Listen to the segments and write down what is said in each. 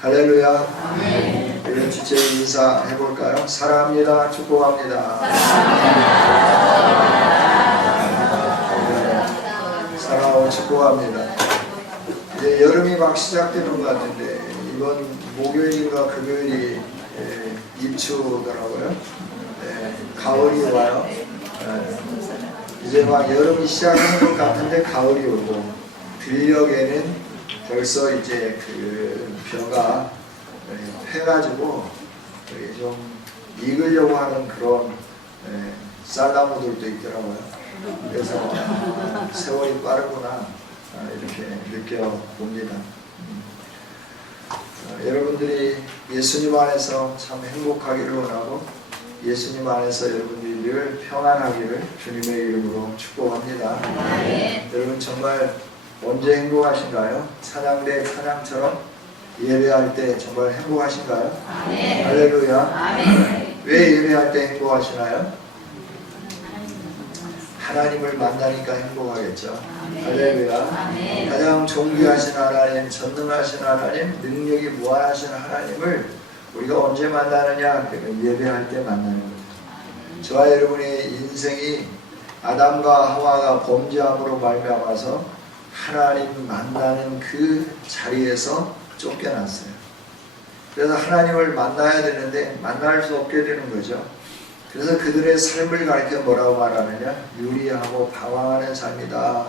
할렐루야. 우리 주제 인사 해볼까요? 사랑합니다. 축복합니다. 사랑하고 축복합니다. 이제 여름이 막 시작되는 것 같은데 이번 목요일과 금요일이 입추더라고요. 가을이 와요. 이제 막 여름이 시작하는 것 같은데 가을이 오고 들녘에는 벌써 이제 그 벼가 패가지고 좀 익으려고 하는 그런 쌀나무들도 있더라고요. 그래서 세월이 빠르구나 이렇게 느껴봅니다. 여러분들이 예수님 안에서 참 행복하기를 원하고 예수님 안에서 여러분들이 늘 평안하기를 주님의 이름으로 축복합니다. 여러분 정말 언제 행복하신가요? 찬양대 찬양처럼 예배할 때 정말 행복하신가요? 할렐루야. 왜 예배할 때 행복하시나요? 하나님을 만나니까 행복하겠죠. 할렐루야. 가장 존귀하신 하나님, 전능하신 하나님, 능력이 무한하신 하나님을 우리가 언제 만나느냐? 그러면 예배할 때 만나는 거죠. 저와 여러분의 인생이 아담과 하와가 범죄함으로 말미암아서 하나님 만나는 그 자리에서 쫓겨났어요. 그래서 하나님을 만나야 되는데 만날 수 없게 되는 거죠. 그래서 그들의 삶을 가리켜 뭐라고 말하느냐? 유리하고 방황하는 삶이다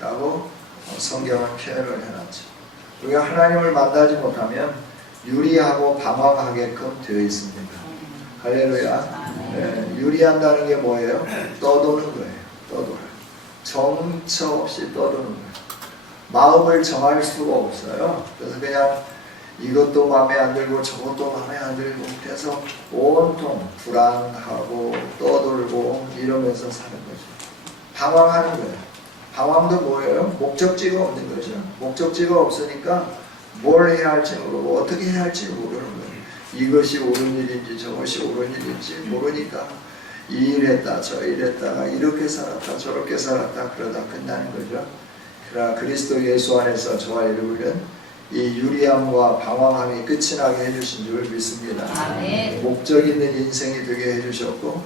라고 성경은 표현을 해놨죠. 우리가 하나님을 만나지 못하면 유리하고 방황하게끔 되어 있습니다. 할렐루야. 유리한다는 게 뭐예요? 떠도는 거예요. 떠돌아요. 정처 없이 떠도는 거예요. 마음을 정할 수가 없어요. 그래서 그냥 이것도 마음에 안 들고 저것도 마음에 안 들고 그래서 온통 불안하고 떠돌고 이러면서 사는 거죠. 방황하는 거예요. 방황도 뭐예요? 목적지가 없는 거죠. 목적지가 없으니까 뭘 해야 할지 모르고 어떻게 해야 할지 모르는 거예요. 이것이 옳은 일인지 저것이 옳은 일인지 모르니까 이 일 했다 저 일 했다가 이렇게 살았다 저렇게 살았다 그러다 끝나는 거죠. 그러나 그리스도 예수 안에서 저와 여러분은 이 유리함과 방황함이 끝이 나게 해주신 줄 믿습니다. 목적 있는 인생이 되게 해주셨고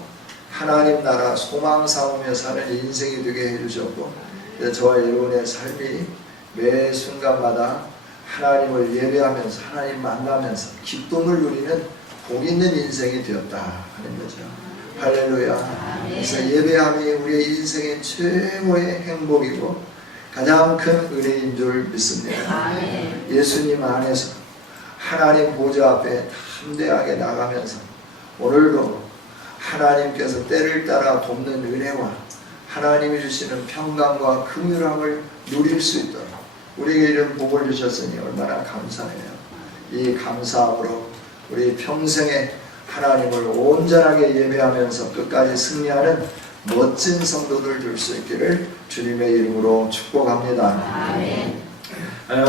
하나님 나라 소망 삼으며 사는 인생이 되게 해주셨고 저와 여러분의 삶이 매 순간마다 하나님을 예배하면서 하나님 만나면서 기쁨을 누리는 복 있는 인생이 되었다 하는 거죠. 할렐루야. 그래서 예배함이 우리의 인생의 최고의 행복이고 가장 큰 은혜인 줄 믿습니다. 예수님 안에서 하나님 보좌 앞에 담대하게 나가면서 오늘도 하나님께서 때를 따라 돕는 은혜와 하나님이 주시는 평강과 긍휼함을 누릴 수 있도록 우리에게 이런 복을 주셨으니 얼마나 감사해요. 이 감사함으로 우리 평생에 하나님을 온전하게 예배하면서 끝까지 승리하는 멋진 성도들 줄 수 있기를 주님의 이름으로 축복합니다.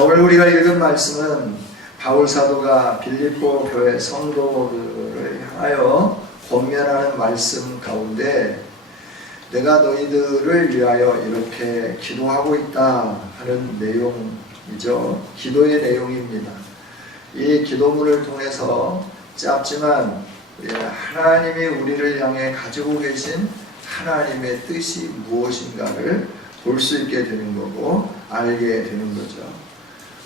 오늘 우리가 읽은 말씀은 바울 사도가 빌립보 교회 성도들을 향하여 권면하는 말씀 가운데 내가 너희들을 위하여 이렇게 기도하고 있다 하는 내용이죠. 기도의 내용입니다. 이 기도문을 통해서 짧지만 하나님이 우리를 향해 가지고 계신 하나님의 뜻이 무엇인가를 볼 수 있게 되는 거고 알게 되는 거죠.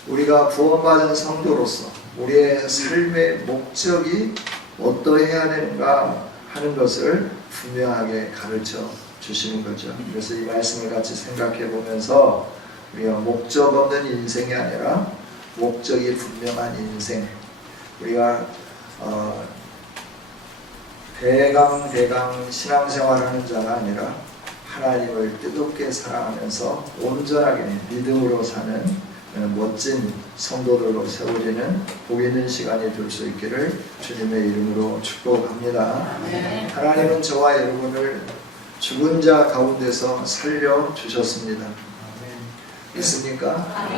우리가 구원받은 성도로서 우리의 삶의 목적이 어떠해야 되는가 하는 것을 분명하게 가르쳐 주시는 거죠. 그래서 이 말씀을 같이 생각해 보면서 우리가 목적 없는 인생이 아니라 목적이 분명한 인생, 우리가 대강 신앙생활하는 자가 아니라 하나님을 뜨겁게 사랑하면서 온전하게 믿음으로 사는 멋진 성도들로 세워지는 복 있는 시간이 될 수 있기를 주님의 이름으로 축복합니다. 하나님은 저와 여러분을 죽은 자 가운데서 살려주셨습니다. 믿습니까?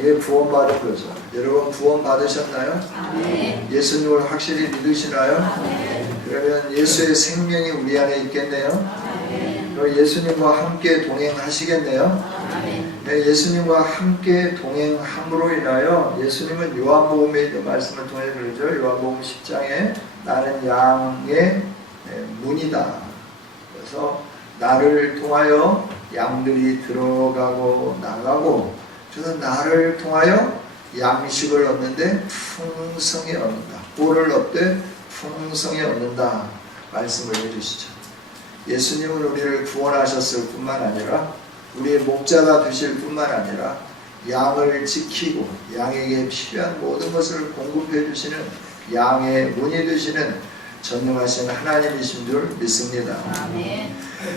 이게 구원받은 거죠. 여러분 구원 받으셨나요? 예수님을 확실히 믿으시나요? 그러면 예수의 생명이 우리 안에 있겠네요. 그럼 예수님과 함께 동행하시겠네요. 예수님과 함께 동행함으로 인하여 예수님은 요한복음에 있는 말씀을 통해 그러죠. 요한복음 10장에 나는 양의 문이다. 그래서 나를 통하여 양들이 들어가고 나가고, 그래서 나를 통하여 양식을 얻는데 풍성히 얻는다. 꼴을 얻되 풍성히 얻는다 말씀을 해주시죠. 예수님은 우리를 구원하셨을 뿐만 아니라 우리의 목자가 되실 뿐만 아니라 양을 지키고 양에게 필요한 모든 것을 공급해 주시는 양의 문이 되시는 전능하신 하나님이신 줄 믿습니다. 아멘.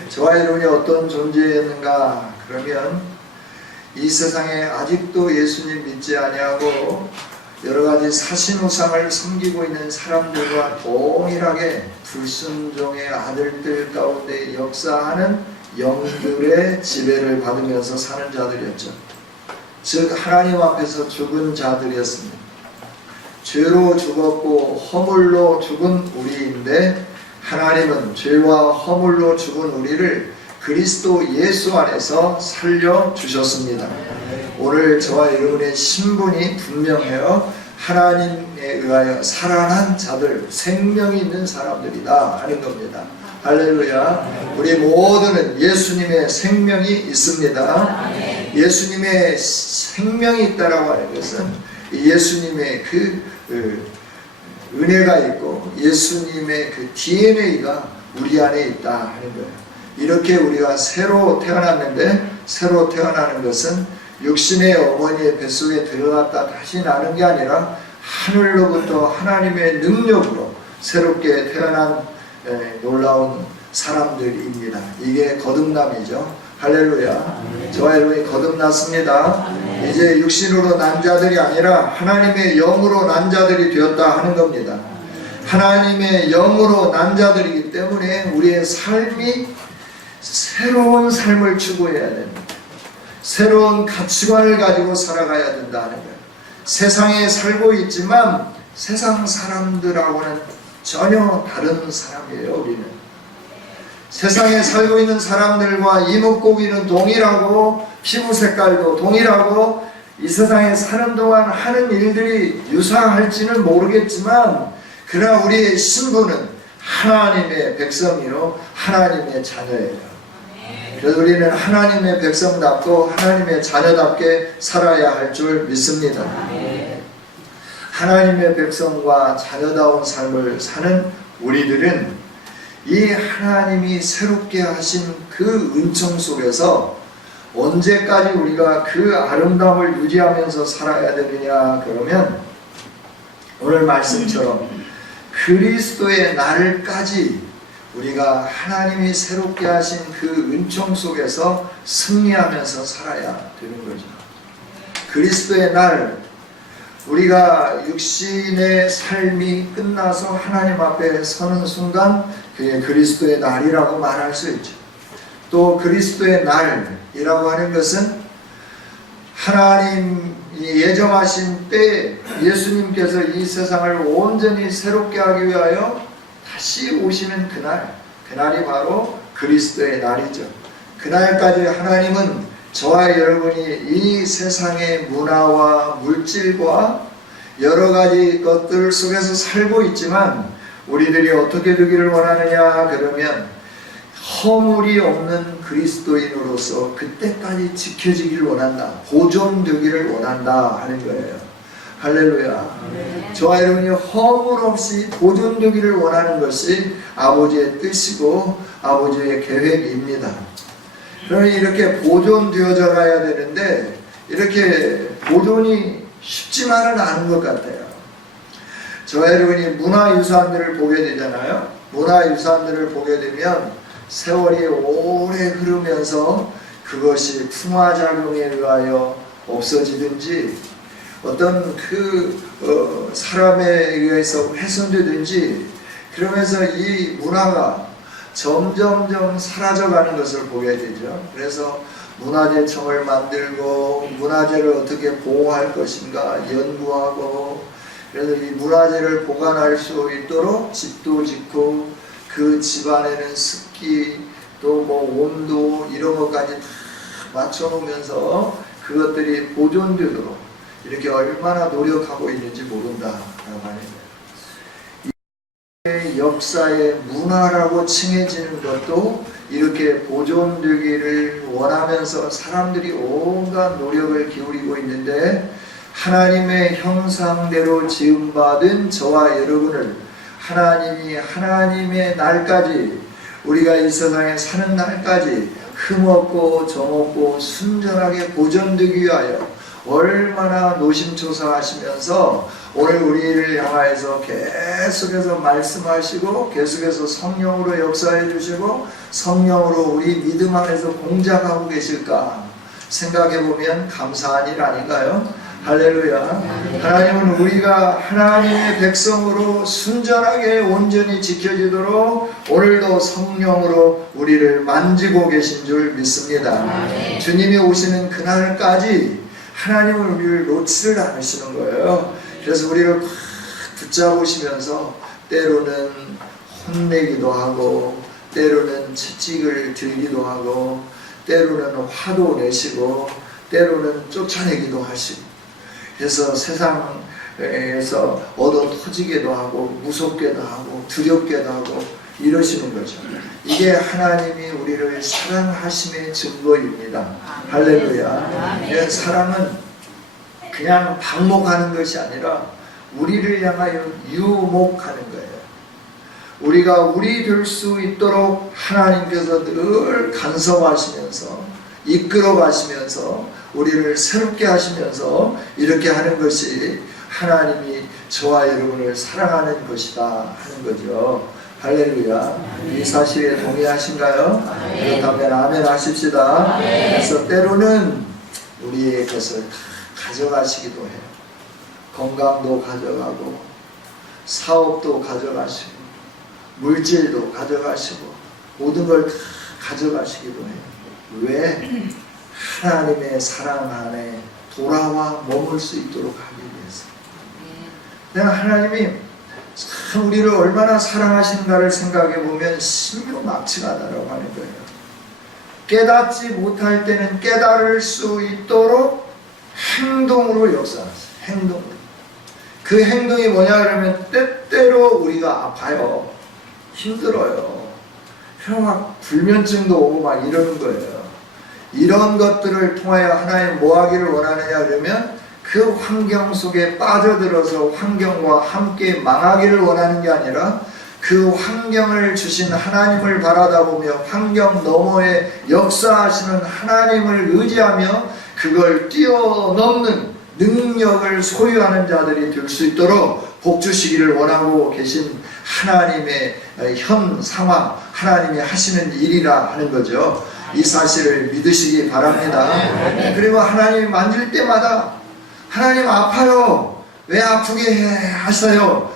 저와 여러분이 어떤 존재였는가 그러면 이 세상에 아직도 예수님 믿지 아니하고 여러가지 사신우상을 섬기고 있는 사람들과 동일하게 불순종의 아들들 가운데 역사하는 영들의 지배를 받으면서 사는 자들이었죠. 즉 하나님 앞에서 죽은 자들이었습니다. 죄로 죽었고 허물로 죽은 우리인데, 하나님은 죄와 허물로 죽은 우리를 그리스도 예수 안에서 살려주셨습니다. 오늘 저와 여러분의 신분이 분명해요. 하나님에 의하여 살아난 자들, 생명이 있는 사람들이다 하는 겁니다. 할렐루야. 우리 모두는 예수님의 생명이 있습니다. 예수님의 생명이 있다라고 하는 것은 예수님의 그 은혜가 있고 예수님의 그 DNA가 우리 안에 있다 하는 거예요. 이렇게 우리가 새로 태어났는데, 새로 태어나는 것은 육신의 어머니의 뱃속에 들어갔다 다시 나는 게 아니라 하늘로부터 하나님의 능력으로 새롭게 태어난 놀라운 사람들입니다. 이게 거듭남이죠. 할렐루야. 저와 여러분이 거듭났습니다. 이제 육신으로 난 자들이 아니라 하나님의 영으로 난 자들이 되었다 하는 겁니다. 하나님의 영으로 난 자들이기 때문에 우리의 삶이 새로운 삶을 추구해야 됩니다. 새로운 가치관을 가지고 살아가야 된다는 거예요. 세상에 살고 있지만 세상 사람들하고는 전혀 다른 사람이에요. 우리는 세상에 살고 있는 사람들과 이목구비는 동일하고 피부 색깔도 동일하고 이 세상에 사는 동안 하는 일들이 유사할지는 모르겠지만, 그러나 우리의 신분은 하나님의 백성이요 하나님의 자녀예요. 그래서 우리는 하나님의 백성답고 하나님의 자녀답게 살아야 할 줄 믿습니다. 하나님의 백성과 자녀다운 삶을 사는 우리들은 이 하나님이 새롭게 하신 그 은총 속에서 언제까지 우리가 그 아름다움을 유지하면서 살아야 되느냐 그러면, 오늘 말씀처럼 그리스도의 날까지 우리가 하나님이 새롭게 하신 그 은총 속에서 승리하면서 살아야 되는 거죠. 그리스도의 날, 우리가 육신의 삶이 끝나서 하나님 앞에 서는 순간 그게 그리스도의 날이라고 말할 수 있죠. 또 그리스도의 날이라고 하는 것은 하나님이 예정하신 때에 예수님께서 이 세상을 온전히 새롭게 하기 위하여 다시 오시는 그날이 바로 그리스도의 날이죠. 그날까지 하나님은 저와 여러분이 이 세상의 문화와 물질과 여러 가지 것들 속에서 살고 있지만, 우리들이 어떻게 되기를 원하느냐 그러면 허물이 없는 그리스도인으로서 그때까지 지켜지기를 원한다, 보존되기를 원한다 하는 거예요. 할렐루야. 저와 여러분이 허물 없이 보존되기를 원하는 것이 아버지의 뜻이고 아버지의 계획입니다. 그러니 이렇게 보존되어져 가야 되는데, 이렇게 보존이 쉽지만은 않은 것 같아요. 저와 여러분이 문화유산들을 보게 되잖아요. 문화유산들을 보게 되면 세월이 오래 흐르면서 그것이 풍화작용에 의하여 없어지든지 어떤 사람에 의해서 훼손되든지, 그러면서 이 문화가 점점점 사라져가는 것을 보게 되죠. 그래서 문화재청을 만들고 문화재를 어떻게 보호할 것인가 연구하고, 그래서 이 문화재를 보관할 수 있도록 집도 짓고 그 집안에는 습기 또 뭐 온도 이런 것까지 다 맞춰 놓으면서 그것들이 보존되도록 이렇게 얼마나 노력하고 있는지 모른다라고 하는 거예요. 이 역사의 문화라고 칭해지는 것도 이렇게 보존되기를 원하면서 사람들이 온갖 노력을 기울이고 있는데, 하나님의 형상대로 지음받은 저와 여러분을 하나님이 하나님의 날까지, 우리가 이 세상에 사는 날까지 흠없고 정없고 순전하게 보존되기 위하여 얼마나 노심초사하시면서 오늘 우리를 향하여서 계속해서 말씀하시고 계속해서 성령으로 역사해 주시고 성령으로 우리 믿음 안에서 공작하고 계실까 생각해 보면 감사한 일 아닌가요? 할렐루야. 하나님은 우리가 하나님의 백성으로 순전하게 온전히 지켜지도록 오늘도 성령으로 우리를 만지고 계신 줄 믿습니다. 주님이 오시는 그날까지 하나님은 우리를 놓지를 않으시는 거예요. 그래서 우리를 막 붙잡으시면서 때로는 혼내기도 하고, 때로는 채찍을 들기도 하고, 때로는 화도 내시고, 때로는 쫓아내기도 하시고, 그래서 세상에서 얻어 터지게도 하고, 무섭게도 하고, 두렵게도 하고 이러시는 거죠. 이게 하나님이 우리를 사랑하심의 증거입니다. 할렐루야. 사랑은 그냥 방목하는 것이 아니라 우리를 향하여 유목하는 거예요. 우리가 우리 될 수 있도록 하나님께서 늘 간섭하시면서 이끌어 가시면서 우리를 새롭게 하시면서 이렇게 하는 것이 하나님이 저와 여러분을 사랑하는 것이다 하는 거죠. 할렐루야. 이 사실에 동의하신가요? 그렇다면 아멘 하십시다. 그래서 때로는 우리의 것을 다 가져가시기도 해요. 건강도 가져가고, 사업도 가져가시고, 물질도 가져가시고, 모든 걸 다 가져가시기도 해요. 왜? 하나님의 사랑 안에 돌아와 머물 수 있도록 하기 위해서. 내가 하나님이 참 우리를 얼마나 사랑하시는가를 생각해 보면 신묘막측하다라고 하는 거예요. 깨닫지 못할 때는 깨달을 수 있도록 행동으로 역사하세요. 행동으로. 그 행동이 뭐냐 그러면 때때로 우리가 아파요. 힘들어요. 그럼 막 불면증도 오고 막 이러는 거예요. 이런 것들을 통하여 하나님 뭐 하기를 원하느냐 그러면 그 환경 속에 빠져들어서 환경과 함께 망하기를 원하는 게 아니라 그 환경을 주신 하나님을 바라다보며 환경 너머에 역사하시는 하나님을 의지하며 그걸 뛰어넘는 능력을 소유하는 자들이 될 수 있도록 복 주시기를 원하고 계신 하나님의 현 상황, 하나님이 하시는 일이라 하는 거죠. 이 사실을 믿으시기 바랍니다. 그리고 하나님이 만질 때마다 하나님 아파요. 왜 아프게 하세요?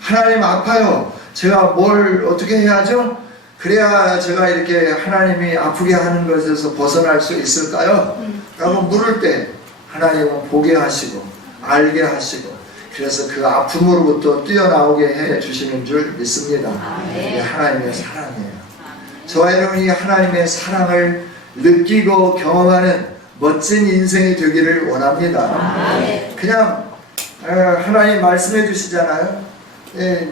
하나님 아파요. 제가 뭘 어떻게 해야죠? 그래야 제가 이렇게 하나님이 아프게 하는 것에서 벗어날 수 있을까요? 라고 물을 때 하나님은 보게 하시고 알게 하시고 그래서 그 아픔으로부터 뛰어나오게 해 주시는 줄 믿습니다. 이게 하나님의 사랑이에요. 저와 여러분이 하나님의 사랑을 느끼고 경험하는 멋진 인생이 되기를 원합니다. 그냥 하나님 말씀해 주시잖아요.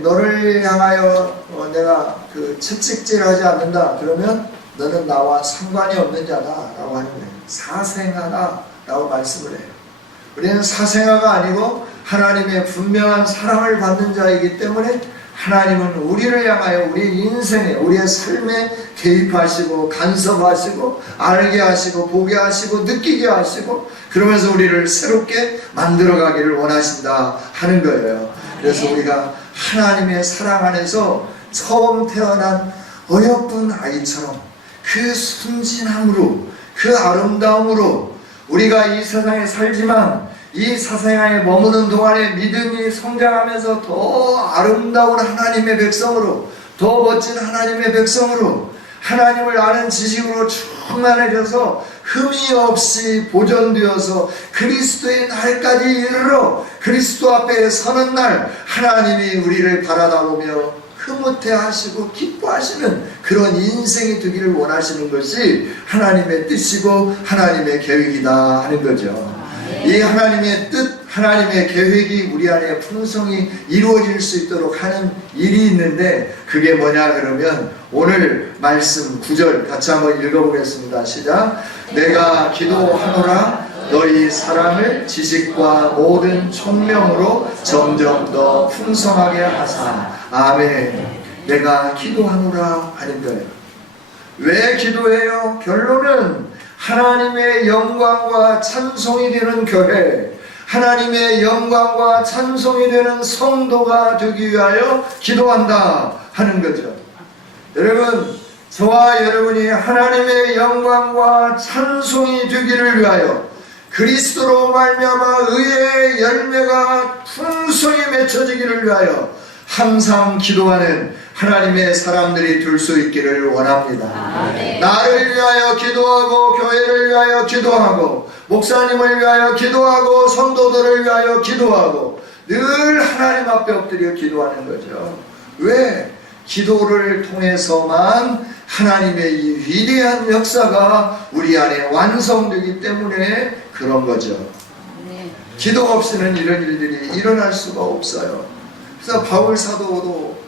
너를 향하여 내가 그 채찍질하지 않는다. 그러면 너는 나와 상관이 없는 자다 라고 하는 거예요. 사생아다 라고 말씀을 해요. 우리는 사생아가 아니고 하나님의 분명한 사랑을 받는 자이기 때문에 하나님은 우리를 향하여 우리 인생에 우리의 삶에 개입하시고 간섭하시고 알게 하시고 보게 하시고 느끼게 하시고 그러면서 우리를 새롭게 만들어가기를 원하신다 하는 거예요. 그래서 우리가 하나님의 사랑 안에서 처음 태어난 어여쁜 아이처럼 그 순진함으로 그 아름다움으로 우리가 이 세상에 살지만 이 사생아에 머무는 동안에 믿음이 성장하면서 더 아름다운 하나님의 백성으로 더 멋진 하나님의 백성으로 하나님을 아는 지식으로 충만해져서 흠이 없이 보존되어서 그리스도의 날까지 이르러 그리스도 앞에 서는 날 하나님이 우리를 바라다보며 흐뭇해 하시고 기뻐하시는 그런 인생이 되기를 원하시는 것이 하나님의 뜻이고 하나님의 계획이다 하는 거죠. 이 하나님의 뜻, 하나님의 계획이 우리 안에 풍성히 이루어질 수 있도록 하는 일이 있는데, 그게 뭐냐 그러면 오늘 말씀 9절 같이 한번 읽어보겠습니다. 시작. 내가 기도하노라 너희 사랑을 지식과 모든 총명으로 점점 더 풍성하게 하사. 아멘. 내가 기도하노라 하는 거예요. 왜 기도해요? 결론은 하나님의 영광과 찬송이 되는 교회, 하나님의 영광과 찬송이 되는 성도가 되기 위하여 기도한다 하는 거죠. 여러분, 저와 여러분이 하나님의 영광과 찬송이 되기를 위하여 그리스도로 말미암아 의의 열매가 풍성히 맺혀지기를 위하여 항상 기도하는 하나님의 사람들이 될 수 있기를 원합니다. 아멘. 나를 위하여 기도하고 교회를 위하여 기도하고 목사님을 위하여 기도하고 성도들을 위하여 기도하고 늘 하나님 앞에 엎드려 기도하는 거죠. 왜? 기도를 통해서만 하나님의 이 위대한 역사가 우리 안에 완성되기 때문에 그런 거죠. 기도 없이는 이런 일들이 일어날 수가 없어요. 그래서 바울 사도도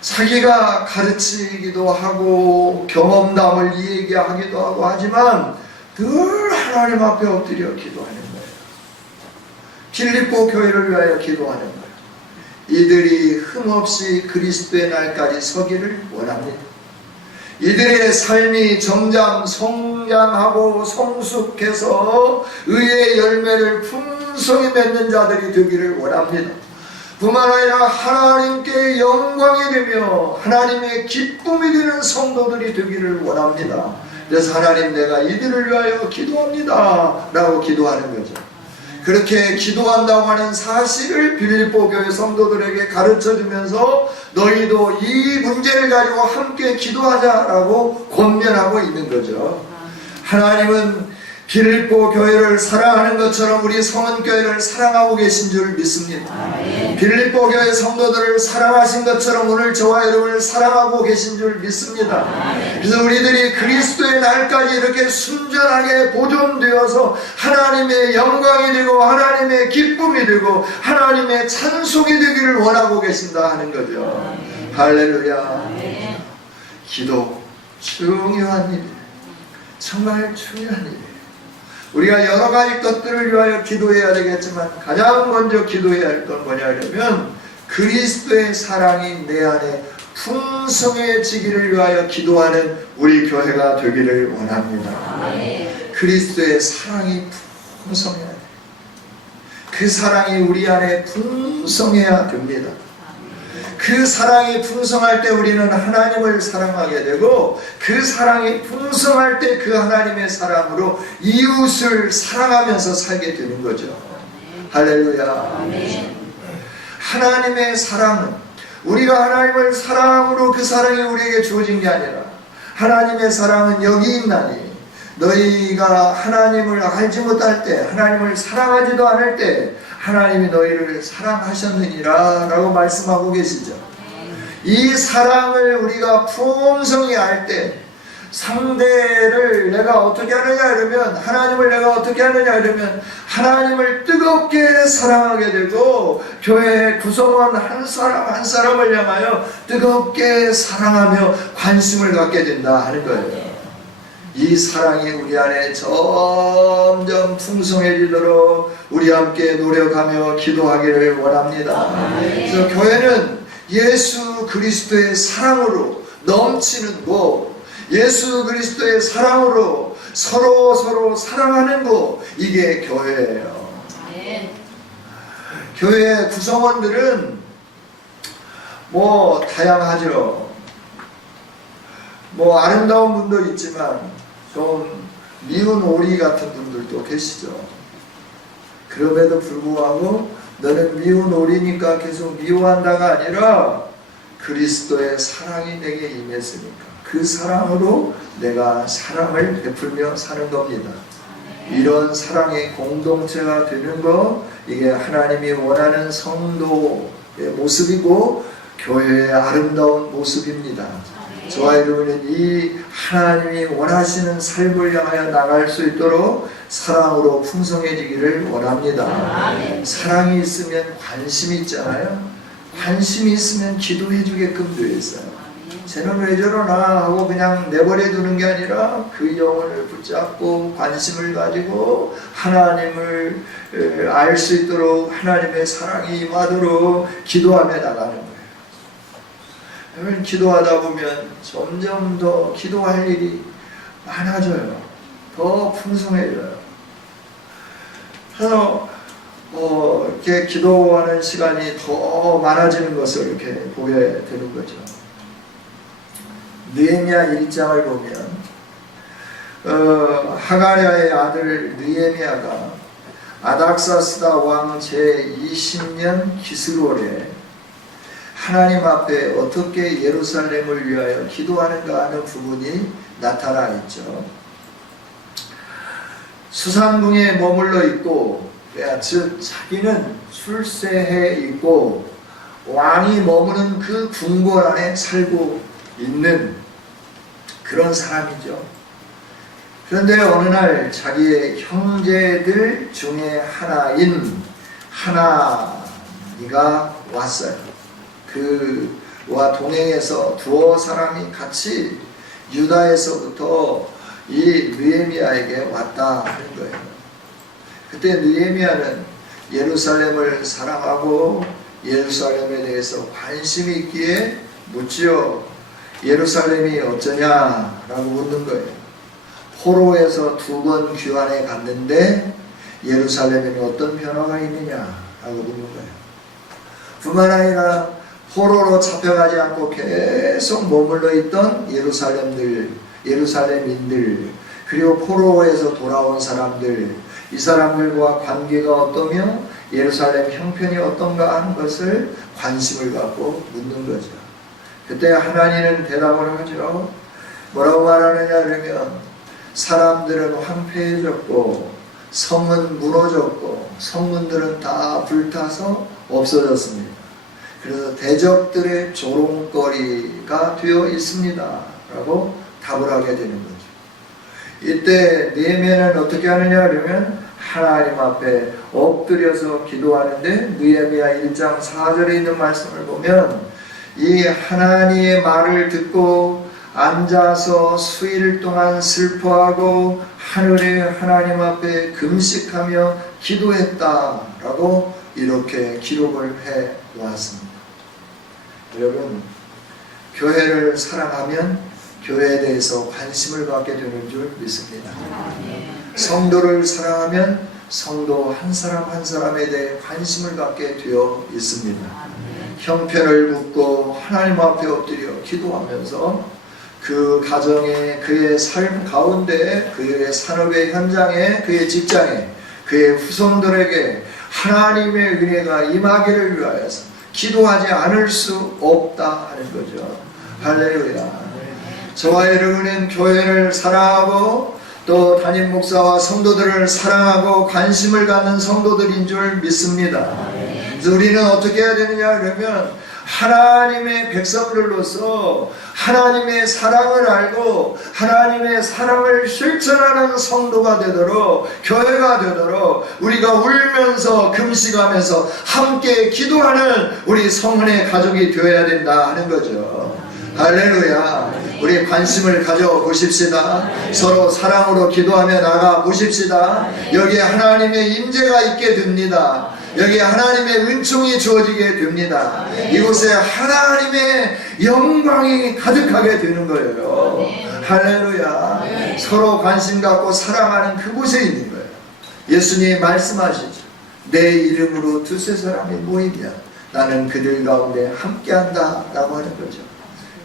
자기가 가르치기도 하고 경험담을 얘기하기도 하고 하지만 늘 하나님 앞에 엎드려 기도하는 거예요. 필립보 교회를 위하여 기도하는 거예요. 이들이 흠없이 그리스도의 날까지 서기를 원합니다. 이들의 삶이 점점 성장하고 성숙해서 의의 열매를 풍성히 맺는 자들이 되기를 원합니다. 뿐만 아니라 하나님께 영광이 되며 하나님의 기쁨이 되는 성도들이 되기를 원합니다. 그래서 하나님, 내가 이들을 위하여 기도합니다 라고 기도하는 거죠. 그렇게 기도한다고 하는 사실을 빌립보 교회 성도들에게 가르쳐주면서 너희도 이 문제를 가지고 함께 기도하자라고 권면하고 있는 거죠. 하나님은 빌립보 교회를 사랑하는 것처럼 우리 성은교회를 사랑하고 계신 줄 믿습니다. 빌립보 교회 성도들을 사랑하신 것처럼 오늘 저와 여러분을 사랑하고 계신 줄 믿습니다. 그래서 우리들이 그리스도의 날까지 이렇게 순전하게 보존되어서 하나님의 영광이 되고 하나님의 기쁨이 되고 하나님의 찬송이 되기를 원하고 계신다 하는 거죠. 할렐루야. 기도 중요한 일이에요. 정말 중요한 일이에요. 우리가 여러 가지 것들을 위하여 기도해야 되겠지만 가장 먼저 기도해야 할 건 뭐냐 그러면 그리스도의 사랑이 내 안에 풍성해지기를 위하여 기도하는 우리 교회가 되기를 원합니다. 그리스도의 사랑이 풍성해야 돼요. 그 사랑이 우리 안에 풍성해야 됩니다. 그 사랑이 풍성할 때 우리는 하나님을 사랑하게 되고 그 사랑이 풍성할 때 그 하나님의 사랑으로 이웃을 사랑하면서 살게 되는 거죠. 할렐루야. 하나님의 사랑은 우리가 하나님을 사랑으로 그 사랑이 우리에게 주어진 게 아니라 하나님의 사랑은 여기 있나니 너희가 하나님을 알지 못할 때 하나님을 사랑하지도 않을 때 하나님이 너희를 사랑하셨느니라 라고 말씀하고 계시죠. 이 사랑을 우리가 풍성히 알 때 상대를 내가 어떻게 하느냐 그러면 하나님을 내가 어떻게 하느냐 그러면 하나님을 뜨겁게 사랑하게 되고 교회 구성원 한 사람 한 사람을 향하여 뜨겁게 사랑하며 관심을 갖게 된다 하는 거예요. 이 사랑이 우리 안에 점점 풍성해지도록 우리 함께 노력하며 기도하기를 원합니다. 그래서 교회는 예수 그리스도의 사랑으로 넘치는 곳, 예수 그리스도의 사랑으로 서로 사랑하는 곳, 이게 교회예요. 교회 구성원들은 다양하죠. 아름다운 분도 있지만 좀 미운 오리 같은 분들도 계시죠. 그럼에도 불구하고 너는 미운 오리니까 계속 미워한다가 아니라 그리스도의 사랑이 내게 임했으니까 그 사랑으로 내가 사랑을 베풀며 사는 겁니다. 이런 사랑의 공동체가 되는 거, 이게 하나님이 원하는 성도의 모습이고 교회의 아름다운 모습입니다. 저와 여러분은 이 하나님이 원하시는 삶을 향하여 나갈 수 있도록 사랑으로 풍성해지기를 원합니다. 사랑이 있으면 관심이 있잖아요. 관심이 있으면 기도해 주게끔 되어 있어요. 쟤는 왜 저러나 하고 그냥 내버려 두는 게 아니라 그 영혼을 붙잡고 관심을 가지고 하나님을 알 수 있도록 하나님의 사랑이 임하도록 기도하며 나가는 거예요. 여러분, 기도하다 보면 점점 더 기도할 일이 많아져요. 더 풍성해져요. 그래서 이렇게 기도하는 시간이 더 많아지는 것을 이렇게 보게 되는 거죠. 느헤미야 1장을 보면 하가랴의 아들 느헤미야가 아닥사스다 왕 제20년 기스롤에 하나님 앞에 어떻게 예루살렘을 위하여 기도하는가 하는 부분이 나타나 있죠. 수산궁에 머물러 있고, 즉 자기는 출세해 있고 왕이 머무는 그 궁궐 안에 살고 있는 그런 사람이죠. 그런데 어느 날 자기의 형제들 중에 하나인 하나니가 왔어요. 그와 동행해서 두어 사람이 같이 유다에서부터 이 느헤미야에게 왔다 하는 거예요. 그때 느헤미야는 예루살렘을 사랑하고 예루살렘에 대해서 관심이 있기에 묻지요. 예루살렘이 어쩌냐라고 묻는 거예요. 포로에서 2번 귀환해 갔는데 예루살렘에는 어떤 변화가 있느냐라고 묻는 거예요. 뿐만 아니라 포로로 잡혀가지 않고 계속 머물러 있던 예루살렘인들, 그리고 포로에서 돌아온 사람들, 이 사람들과 관계가 어떠며 예루살렘 형편이 어떤가 하는 것을 관심을 갖고 묻는 거죠. 그때 하나님은 대답을 하죠. 뭐라고 말하느냐 그러면 사람들은 황폐해졌고 성은 무너졌고 성문들은 다 불타서 없어졌습니다. 그래서 대적들의 조롱거리가 되어 있습니다 라고 답을 하게 되는 거죠. 이때 느헤미야는 어떻게 하느냐 그러면 하나님 앞에 엎드려서 기도하는데 느헤미야 1장 4절에 있는 말씀을 보면 이 하나님의 말을 듣고 앉아서 수일 동안 슬퍼하고 하늘의 하나님 앞에 금식하며 기도했다라고 이렇게 기록을 해 놓았습니다. 여러분, 교회를 사랑하면 교회에 대해서 관심을 갖게 되는 줄 믿습니다. 성도를 사랑하면 성도 한 사람 한 사람에 대해 관심을 갖게 되어 있습니다. 형편을 묻고 하나님 앞에 엎드려 기도하면서 그 가정에, 그의 삶 가운데, 그의 산업의 현장에, 그의 직장에, 그의 후손들에게 하나님의 은혜가 임하기를 위하여서 기도하지 않을 수 없다 하는 거죠. 할렐루야. 저와 여러분은 교회를 사랑하고 또 담임 목사와 성도들을 사랑하고 관심을 갖는 성도들인 줄 믿습니다. 그래서 우리는 어떻게 해야 되느냐 그러면 하나님의 백성들로서 하나님의 사랑을 알고 하나님의 사랑을 실천하는 성도가 되도록, 교회가 되도록 우리가 울면서 금식하면서 함께 기도하는 우리 성은의 가족이 되어야 된다 하는 거죠. 할렐루야. 우리 관심을 가져보십시다. 서로 사랑으로 기도하며 나가 보십시다. 여기에 하나님의 임재가 있게 됩니다. 여기에 하나님의 은총이 주어지게 됩니다. 이곳에 하나님의 영광이 가득하게 되는 거예요. 할렐루야. 서로 관심 갖고 사랑하는 그곳에 있는 거예요. 예수님이 말씀하시죠. 내 이름으로 두세 사람이 모이면 나는 그들 가운데 함께한다 라고 하는 거죠.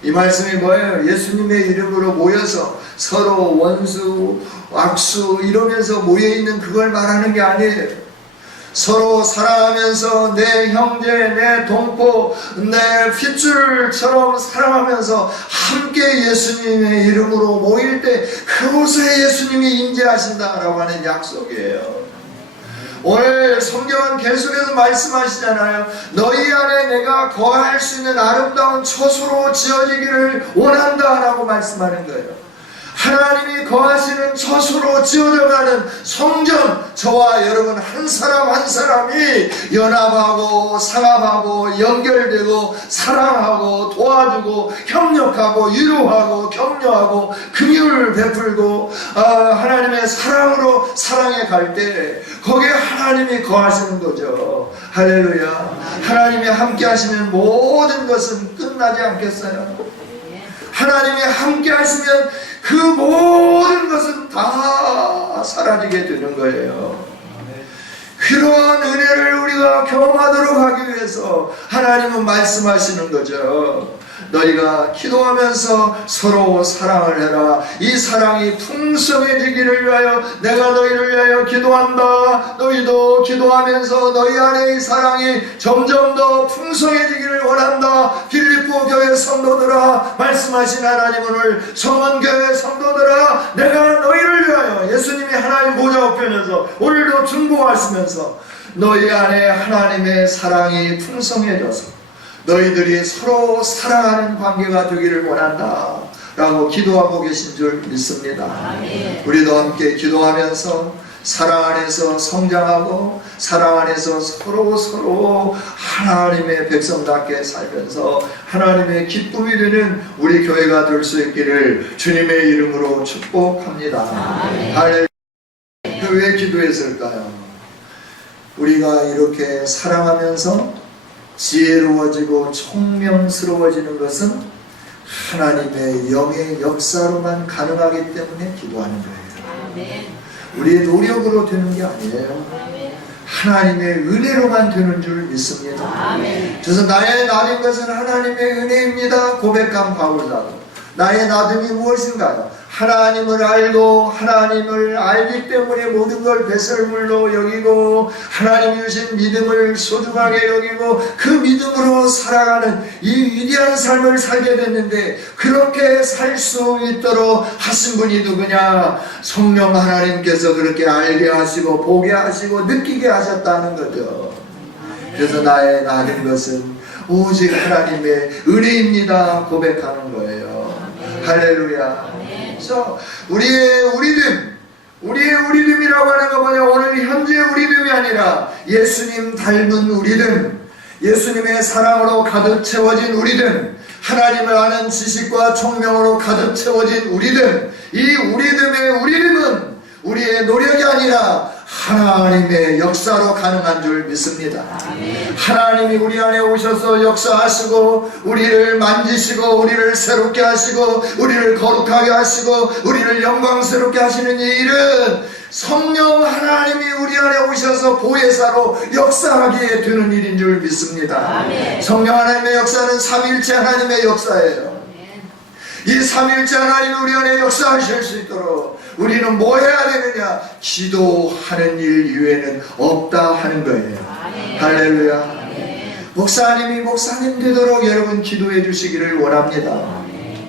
이 말씀이 뭐예요? 예수님의 이름으로 모여서 서로 원수, 악수 이러면서 모여있는 그걸 말하는 게 아니에요. 서로 사랑하면서 내 형제, 내 동포, 내 핏줄처럼 사랑하면서 함께 예수님의 이름으로 모일 때 그곳에 예수님이 임재하신다라고 하는 약속이에요. 오늘 성경은 계속해서 말씀하시잖아요. 너희 안에 내가 거할 수 있는 아름다운 처소로 지어지기를 원한다 라고 말씀하는 거예요. 하나님이 거하시는 처소로 지어져가는 성전, 저와 여러분 한 사람 한 사람이 연합하고 상합하고 연결되고 사랑하고 도와주고 협력하고 위로하고 격려하고 긍휼을 베풀고 하나님의 사랑으로 사랑해 갈 때 거기에 하나님이 거하시는 거죠. 할렐루야. 하나님이 함께 하시는 모든 것은 끝나지 않겠어요? 하나님이 함께 하시면 그 모든 것은 다 사라지게 되는 거예요. 그러한 은혜를 우리가 경험하도록 하기 위해서 하나님은 말씀하시는 거죠. 너희가 기도하면서 서로 사랑을 해라. 이 사랑이 풍성해지기를 위하여 내가 너희를 위하여 기도한다. 너희도 기도하면서 너희 안에 이 사랑이 점점 더 풍성해지기를 원한다. 빌립보 교회 성도들아, 말씀하신 하나님 오늘 성원교회 성도들아, 내가 너희를 위하여 예수님이 하나님 보좌 우편에서 오늘도 중보하시면서 너희 안에 하나님의 사랑이 풍성해져서 너희들이 서로 사랑하는 관계가 되기를 원한다 라고 기도하고 계신 줄 믿습니다. 아멘. 우리도 함께 기도하면서 사랑 안에서 성장하고 사랑 안에서 서로 하나님의 백성답게 살면서 하나님의 기쁨이 되는 우리 교회가 될 수 있기를 주님의 이름으로 축복합니다. 할렐루야. 왜 기도했을까요? 우리가 이렇게 사랑하면서 지혜로워지고 총명스러워지는 것은 하나님의 영의 역사로만 가능하기 때문에 기도하는 거예요. 아멘. 우리의 노력으로 되는 게 아니에요. 아멘. 하나님의 은혜로만 되는 줄 믿습니다. 아멘. 그래서 나의 나된 것은 하나님의 은혜입니다 고백한 바울사도 나의 나됨이 무엇인가요? 하나님을 알고 하나님을 알기 때문에 모든 걸 배설물로 여기고 하나님이 주신 믿음을 소중하게 여기고 그 믿음으로 살아가는 이 위대한 삶을 살게 됐는데, 그렇게 살 수 있도록 하신 분이 누구냐? 성령 하나님께서 그렇게 알게 하시고 보게 하시고 느끼게 하셨다는 거죠. 그래서 나의 나된 것은 오직 하나님의 은혜입니다 고백하는 거예요. 할렐루야. 그래서 우리의 우리됨이라고 하는 거 뭐냐? 오늘 현재 우리됨이 아니라 예수님 닮은 우리됨, 예수님의 사랑으로 가득 채워진 우리됨, 하나님을 아는 지식과 총명으로 가득 채워진 우리됨, 이 우리됨의 우리됨은 우리의 노력이 아니라 하나님의 역사로 가능한 줄 믿습니다. 아멘. 하나님이 우리 안에 오셔서 역사하시고 우리를 만지시고 우리를 새롭게 하시고 우리를 거룩하게 하시고 우리를 영광스럽게 하시는 이 일은 성령 하나님이 우리 안에 오셔서 보혜사로 역사하게 되는 일인 줄 믿습니다. 아멘. 성령 하나님의 역사는 삼위일체 하나님의 역사예요. 이 삼위일체 하나님이 우리 안에 역사하실 수 있도록 우리는 뭐 해야 되느냐? 기도하는 일 이외에는 없다 하는 거예요. 아멘. 할렐루야. 아멘. 목사님이 목사님 되도록 여러분 기도해 주시기를 원합니다. 아멘.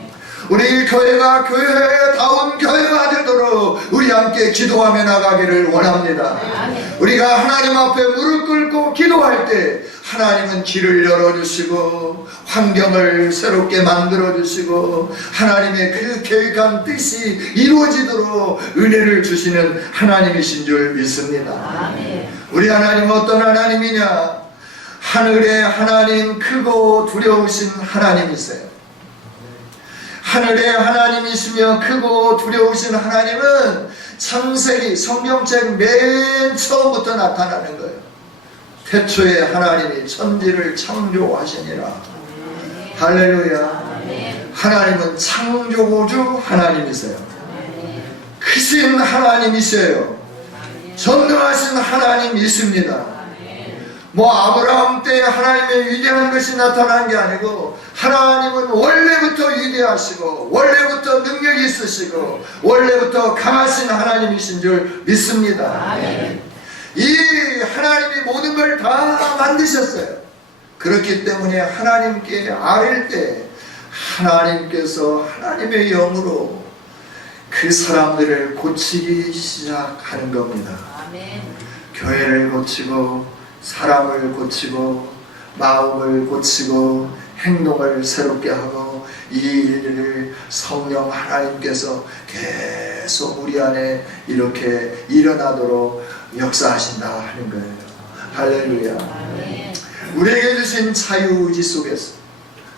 우리 교회가 교회다운 교회가 되도록 우리 함께 기도하며 나가기를 원합니다. 아멘. 우리가 하나님 앞에 무릎 꿇고 기도할 때 하나님은 길을 열어주시고 환경을 새롭게 만들어주시고 하나님의 그 계획한 뜻이 이루어지도록 은혜를 주시는 하나님이신 줄 믿습니다. 아멘. 우리 하나님은 어떤 하나님이냐? 하늘의 하나님, 크고 두려우신 하나님이세요. 하늘의 하나님이시며 크고 두려우신 하나님은 창세기 성경책 맨 처음부터 나타나는 거예요. 태초에 하나님이 천지를 창조하시니라. 할렐루야. 하나님은 창조주 하나님이세요. 크신 하나님이세요. 전능하신 하나님이십니다. 뭐 아브라함 때 하나님의 위대한 것이 나타난 게 아니고 하나님은 원래부터 위대하시고 원래부터 능력이 있으시고 원래부터 강하신 하나님이신 줄 믿습니다. 이 하나님이 모든 걸 다 만드셨어요. 그렇기 때문에 하나님께 아뢰 때 하나님께서 하나님의 영으로 그 사람들을 고치기 시작하는 겁니다. 교회를 고치고 사람을 고치고 마음을 고치고 행동을 새롭게 하고 이 일을 성령 하나님께서 계속 우리 안에 이렇게 일어나도록 역사하신다 하는 거예요. 할렐루야. 우리에게 주신 자유의지 속에서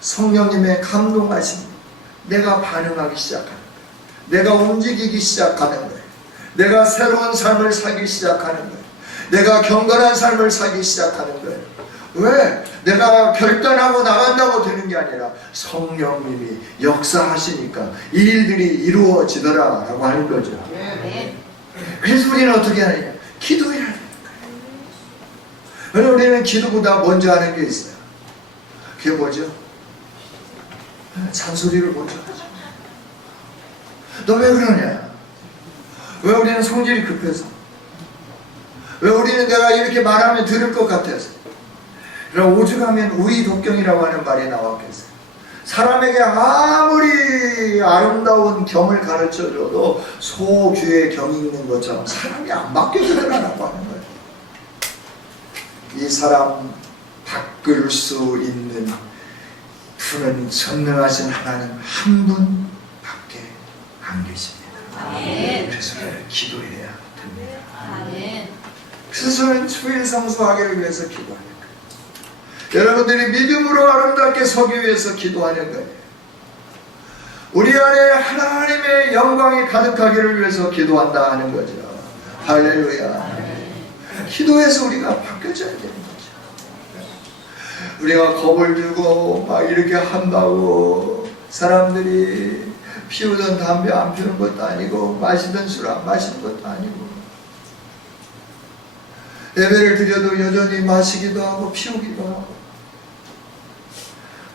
성령님의 감동하심, 내가 반응하기 시작하는 거예요. 내가 움직이기 시작하는 거예요. 내가 새로운 삶을 살기 시작하는 거예요. 내가 경건한 삶을 살기 시작하는 거예요. 왜? 내가 결단하고 나간다고 되는 게 아니라 성령님이 역사하시니까 이 일들이 이루어지더라 라고 하는 거죠. 그래서 우리는 어떻게 하느냐? 기도해야 하는 거예요. 왜냐면 우리는 기도보다 먼저 하는 게 있어요. 그게 뭐죠? 잔소리를 먼저 하죠. 너 왜 그러냐? 왜 우리는 성질이 급해서? 왜 우리는 내가 이렇게 말하면 들을 것 같아서? 그럼 오죽하면 우의독경이라고 하는 말이 나왔겠어요. 사람에게 아무리 아름다운 경을 가르쳐줘도 소 귀에 경이 있는 것처럼 사람이 안 바뀌어지더라라고 하는 거예요. 이 사람 바꿀 수 있는 분은 전능하신 하나님 한 분밖에 안 계십니다. 그래서 기도해야 됩니다. 그래서 저는 주일 성수하기를 위해서 기도하는 거예요. 여러분들이 믿음으로 아름답게 서기 위해서 기도하는 거예요. 우리 안에 하나님의 영광이 가득하기를 위해서 기도한다 하는 거죠. 할렐루야. 기도해서 우리가 바뀌어져야 되는 거죠. 우리가 겁을 들고 막 이렇게 한다고 사람들이 피우던 담배 안 피우는 것도 아니고 마시던 술 안 마시는 것도 아니고 예배를 드려도 여전히 마시기도 하고 피우기도 하고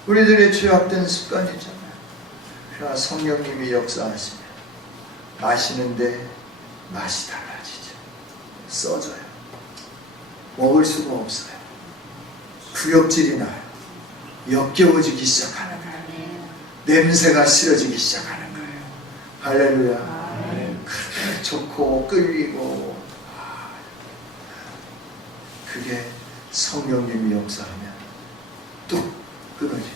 우리들의 죄악된 습관이잖아요. 그러나 성령님이 역사하시면 마시는데 맛이 달라지죠. 써져요. 먹을 수가 없어요. 구역질이 나요. 역겨워지기 시작하는 거예요. 냄새가 싫어지기 시작하는 거예요. 할렐루야. 그렇게 좋고 끌리고 그게 성령님이 역사하면 뚝 끊어지게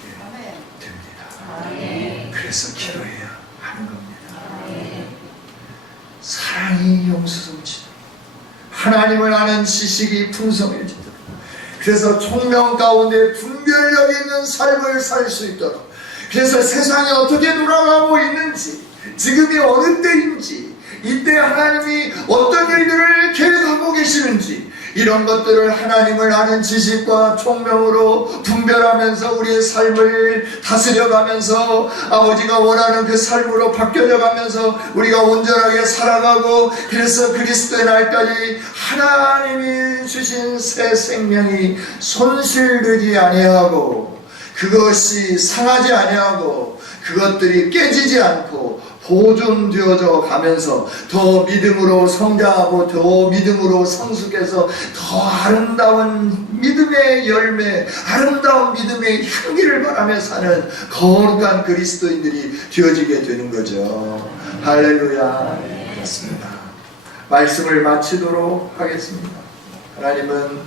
됩니다. 그래서 기도해야 하는 겁니다. 사랑이 용수 넘치도록 하나님을 아는 지식이 풍성해지도록 그래서 총명 가운데 분별력 있는 삶을 살 수 있도록 그래서 세상이 어떻게 돌아가고 있는지 지금이 어느 때인지 이때 하나님이 어떤 일들을 계획하고 계시는지 이런 것들을 하나님을 아는 지식과 총명으로 분별하면서 우리의 삶을 다스려가면서 아버지가 원하는 그 삶으로 바뀌어져가면서 우리가 온전하게 살아가고 그래서 그리스도의 날까지 하나님이 주신 새 생명이 손실되지 아니하고 그것이 상하지 아니하고 그것들이 깨지지 않고 보존되어져 가면서 더 믿음으로 성장하고 더 믿음으로 성숙해서 더 아름다운 믿음의 열매, 아름다운 믿음의 향기를 바라며 사는 거룩한 그리스도인들이 되어지게 되는 거죠. 할렐루야. 그렇습니다. 말씀을 마치도록 하겠습니다. 하나님은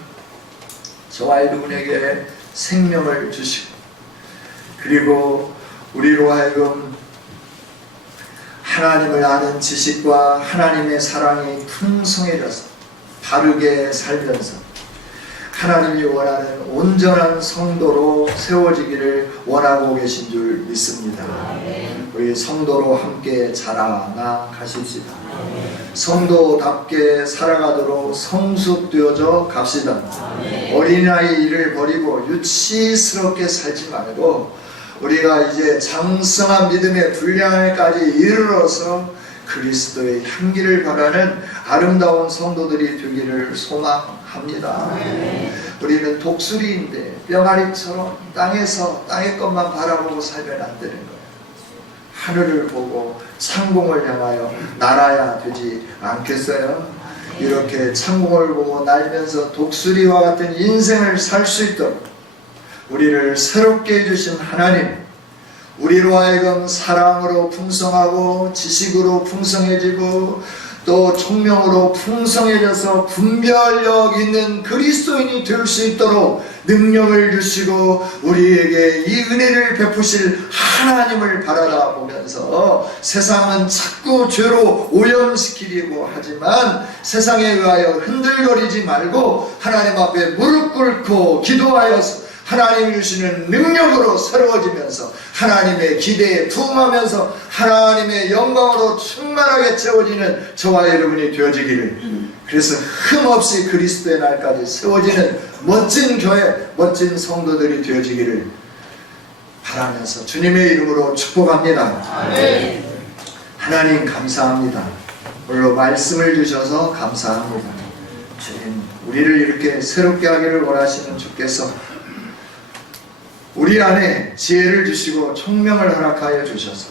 저와 여러분에게 생명을 주시고 그리고 우리로 하여금 하나님을 아는 지식과 하나님의 사랑이 풍성해져서 바르게 살면서 하나님이 원하는 온전한 성도로 세워지기를 원하고 계신 줄 믿습니다. 우리 성도로 함께 자라나 가십시다. 성도답게 살아가도록 성숙되어져 갑시다. 어린아이 일을 버리고 유치스럽게 살지 말고 우리가 이제 장성한 믿음의 분량에까지 이르러서 그리스도의 향기를 바라는 아름다운 성도들이 되기를 소망합니다. 우리는 독수리인데 병아리처럼 땅의 것만 바라보고 살면 안 되는 거예요. 하늘을 보고 창공을 향하여 날아야 되지 않겠어요? 이렇게 창공을 보고 날면서 독수리와 같은 인생을 살 수 있도록 우리를 새롭게 해주신 하나님, 우리로 하여금 사랑으로 풍성하고 지식으로 풍성해지고 또 총명으로 풍성해져서 분별력 있는 그리스도인이 될 수 있도록 능력을 주시고 우리에게 이 은혜를 베푸실 하나님을 바라다 보면서 세상은 자꾸 죄로 오염시키려고 하지만 세상에 의하여 흔들거리지 말고 하나님 앞에 무릎 꿇고 기도하여서 하나님이 주시는 능력으로 새로워지면서 하나님의 기대에 부응하면서 하나님의 영광으로 충만하게 채워지는 저와 여러분이 되어지기를, 그래서 흠없이 그리스도의 날까지 세워지는 멋진 교회, 멋진 성도들이 되어지기를 바라면서 주님의 이름으로 축복합니다. 아멘. 하나님 감사합니다. 오늘 말씀을 주셔서 감사합니다. 주님, 우리를 이렇게 새롭게 하기를 원하시는 주께서 우리 안에 지혜를 주시고 총명을 허락하여 주셔서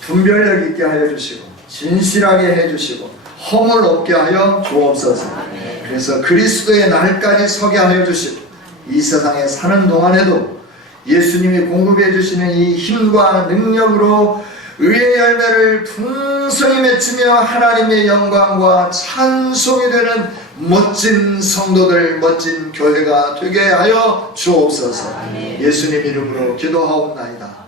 분별력 있게 하여 주시고 진실하게 해주시고 허물 없게 하여 주옵소서. 그래서 그리스도의 날까지 서게 하여 주시고 이 세상에 사는 동안에도 예수님이 공급해 주시는 이 힘과 능력으로 의의 열매를 풍성히 맺으며 하나님의 영광과 찬송이 되는 멋진 성도들, 멋진 교회가 되게 하여 주옵소서. 예수님 이름으로 기도하옵나이다.